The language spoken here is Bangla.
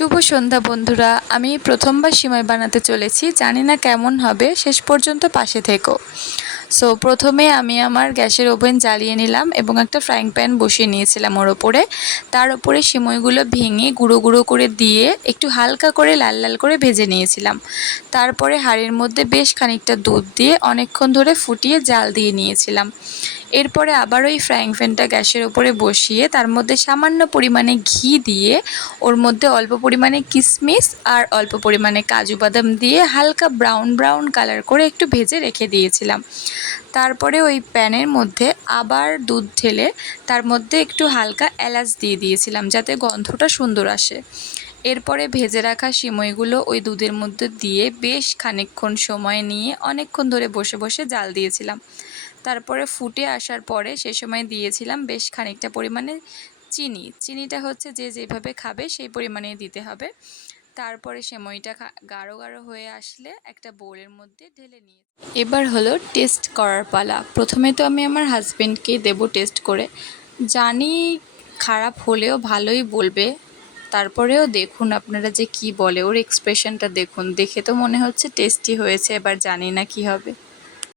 শুভ সন্ধ্যা বন্ধুরা। আমি প্রথমবার সিমাই বানাতে চলেছি, জানি না কেমন হবে, শেষ পর্যন্ত পাশে থেকো। প্রথমে আমি আমার গ্যাসের ওভেন জ্বালিয়ে নিলাম এবং একটা ফ্রাইং প্যান বসিয়ে নিয়েছিলাম ওর ওপরে। তার ওপরে সিমইগুলো ভেঙে গুঁড়ো গুঁড়ো করে দিয়ে একটু হালকা করে লাল লাল করে ভেজে নিয়েছিলাম। তারপরে হাঁড়ির মধ্যে বেশ খানিকটা দুধ দিয়ে অনেকক্ষণ ধরে ফুটিয়ে জাল দিয়ে নিয়েছিলাম। এরপরে আবার ওই ফ্রাইং প্যানটা গ্যাসের ওপরে বসিয়ে তার মধ্যে সামান্য পরিমাণে ঘি দিয়ে ওর মধ্যে অল্প পরিমাণে কিশমিশ আর অল্প পরিমাণে কাজু বাদাম দিয়ে হালকা ব্রাউন ব্রাউন কালার করে একটু ভেজে রেখে দিয়েছিলাম। তারপরে ওই প্যানের মধ্যে আবার দুধ ঢেলে তার মধ্যে একটু হালকা এলাচ দিয়ে দিয়েছিলাম যাতে গন্ধটা সুন্দর আসে। এরপরে ভেজে রাখা সিমইগুলো ওই দুধের মধ্যে দিয়ে বেশ খানিকক্ষণ সময় নিয়ে অনেকক্ষণ ধরে বসে বসে জাল দিয়েছিলাম। তারপরে ফুটে আসার পরে সে সময় দিয়েছিলাম বেশ খানিকটা পরিমাণে চিনিটা হচ্ছে যে যেভাবে খাবে সেই পরিমাণেই দিতে হবে। তারপরে সেমইটা গাঢ় গাঢ় হয়ে আসলে একটা বোলের মধ্যে ঢেলে নিয়ে এবার হলো টেস্ট করার পালা। প্রথমে তো আমি আমার হাজবেন্ডকে দেবো টেস্ট করে, জানি খারাপ হলেও ভালোই বলবে। তারপরেও দেখুন আপনারা যে কি বলে, ওর এক্সপ্রেশনটা দেখুন, দেখে তো মনে হচ্ছে টেস্টি হয়েছে, এবার জানি না কি হবে।